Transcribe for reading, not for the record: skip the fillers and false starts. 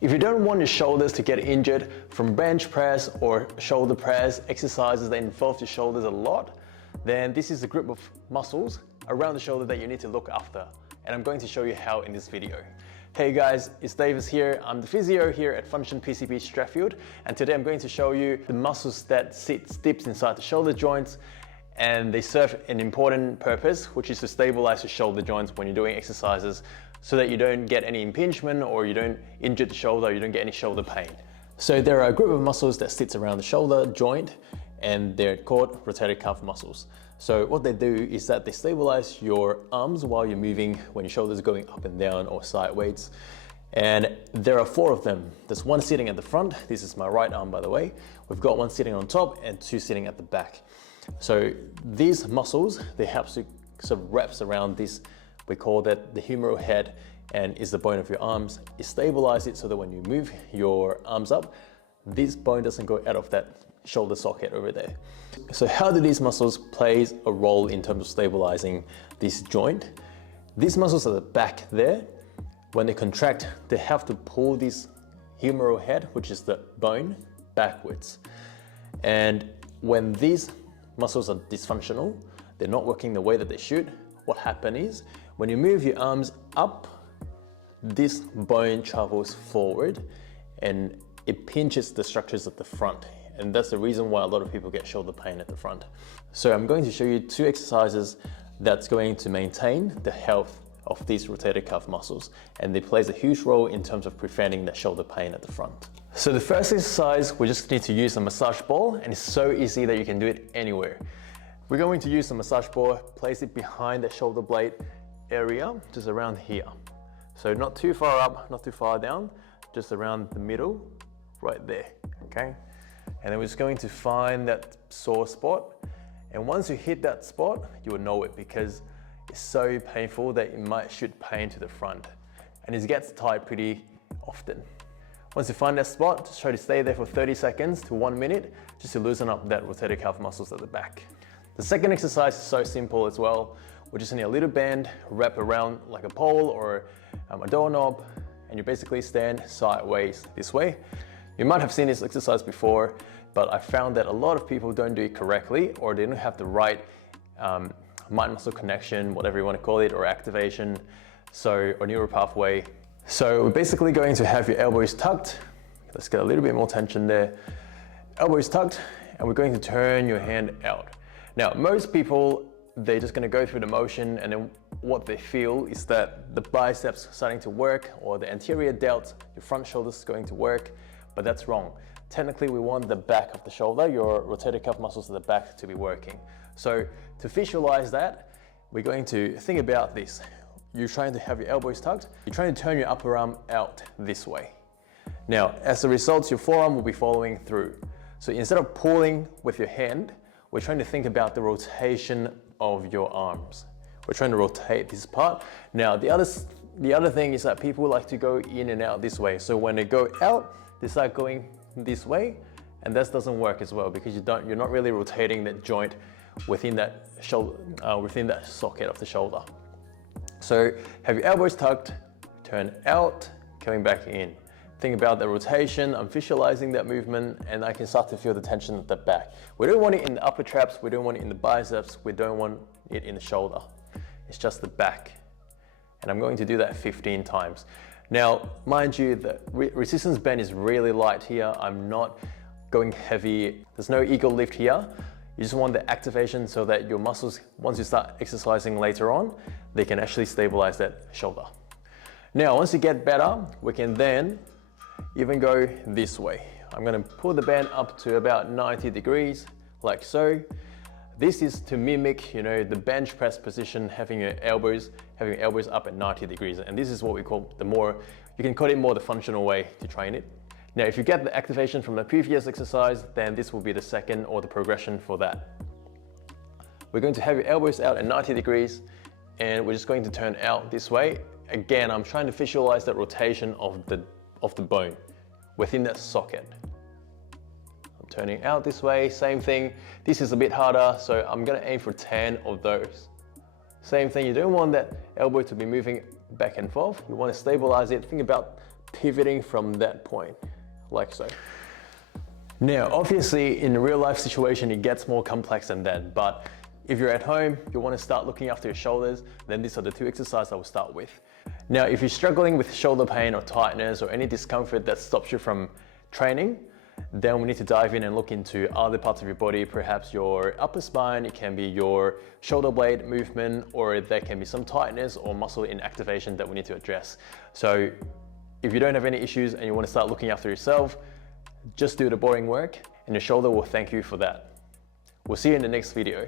If you don't want your shoulders to get injured from bench press or shoulder press exercises that involve your shoulders a lot, then this is a group of muscles around the shoulder that you need to look after. And I'm going to show you how in this video. Hey guys, it's Davis here. I'm the physio here at Function PCP Strathfield, and today I'm going to show you the muscles that sit deep inside the shoulder joints, and they serve an important purpose, which is to stabilize your shoulder joints when you're doing exercises so that you don't get any impingement or you don't injure the shoulder, you don't get any shoulder pain. So there are a group of muscles that sits around the shoulder joint, and they're called rotator cuff muscles. So what they do is that they stabilize your arms while you're moving when your shoulders are going up and down or sideways. And there are 4 of them. There's one sitting at the front. This is my right arm, by the way. We've got one sitting on top and 2 sitting at the back. So these muscles, they help to sort of wraps around this. We call that the humeral head, and is the bone of your arms. It stabilizes it so that when you move your arms up, this bone doesn't go out of that shoulder socket over there. So how do these muscles play a role in terms of stabilizing this joint? These muscles at the back there, when they contract, they have to pull this humeral head, which is the bone, backwards. And when these muscles are dysfunctional, they're not working the way that they should, what happens is, when you move your arms up, this bone travels forward and it pinches the structures at the front. And that's the reason why a lot of people get shoulder pain at the front. So I'm going to show you 2 exercises that's going to maintain the health of these rotator cuff muscles, and they play a huge role in terms of preventing that shoulder pain at the front. So the first exercise, we just need to use a massage ball, and it's so easy that you can do it anywhere. We're going to use a massage ball, place it behind the shoulder blade area, just around here. So not too far up, not too far down, just around the middle, right there, okay? And then we're just going to find that sore spot. And once you hit that spot, you will know it because it's so painful that it might shoot pain to the front. And it gets tight pretty often. Once you find that spot, just try to stay there for 30 seconds to 1 minute, just to loosen up that rotator cuff muscles at the back. The second exercise is so simple as well. We just need a little band, wrap around like a pole or a doorknob, and you basically stand sideways this way. You might have seen this exercise before, but I found that a lot of people don't do it correctly, or they don't have the right mind-muscle connection, whatever you want to call it, or activation, or neural pathway. So we're basically going to have your elbows tucked. Let's get a little bit more tension there. Elbows tucked, and we're going to turn your hand out. Now, most people, they're just going to go through the motion, and then what they feel is that the biceps starting to work, or the anterior delt, your front shoulder is going to work, but that's wrong. Technically, we want the back of the shoulder, your rotator cuff muscles at the back, to be working. So to visualize that, we're going to think about this. You're trying to have your elbows tucked. You're trying to turn your upper arm out this way. Now, as a result, your forearm will be following through. So instead of pulling with your hand, we're trying to think about the rotation of your arms. We're trying to rotate this part. Now, the other thing is that people like to go in and out this way. So when they go out, they start going this way, and that doesn't work as well because you're not really rotating that joint within that shoulder, within that socket of the shoulder. So have your elbows tucked, turn out, coming back in. Think about the rotation. I'm visualizing that movement, and I can start to feel the tension at the back. We don't want it in the upper traps, we don't want it in the biceps, we don't want it in the shoulder. It's just the back. And I'm going to do that 15 times. Now, mind you, the resistance band is really light here. I'm not going heavy. There's no ego lift here. You just want the activation so that your muscles, once you start exercising later on, they can actually stabilize that shoulder. Now, once you get better, we can then even go this way. I'm gonna pull the band up to about 90 degrees, like so. This is to mimic, the bench press position, having your elbows up at 90 degrees. And this is what we call you can call it more the functional way to train it. Now, if you get the activation from the previous exercise, then this will be the second or the progression for that. We're going to have your elbows out at 90 degrees, and we're just going to turn out this way. Again, I'm trying to visualize that rotation of the bone within that socket. I'm turning out this way, same thing. This is a bit harder, so I'm gonna aim for 10 of those. Same thing, you don't want that elbow to be moving back and forth. You want to stabilize it. Think about pivoting from that point, like so. Now, obviously, in a real life situation, it gets more complex than that, but if you're at home, you want to start looking after your shoulders, then these are the 2 exercises I will start with. Now, if you're struggling with shoulder pain or tightness or any discomfort that stops you from training, then we need to dive in and look into other parts of your body, perhaps your upper spine, it can be your shoulder blade movement, or there can be some tightness or muscle inactivation that we need to address. So if you don't have any issues and you want to start looking after yourself, just do the boring work and your shoulder will thank you for that. We'll see you in the next video.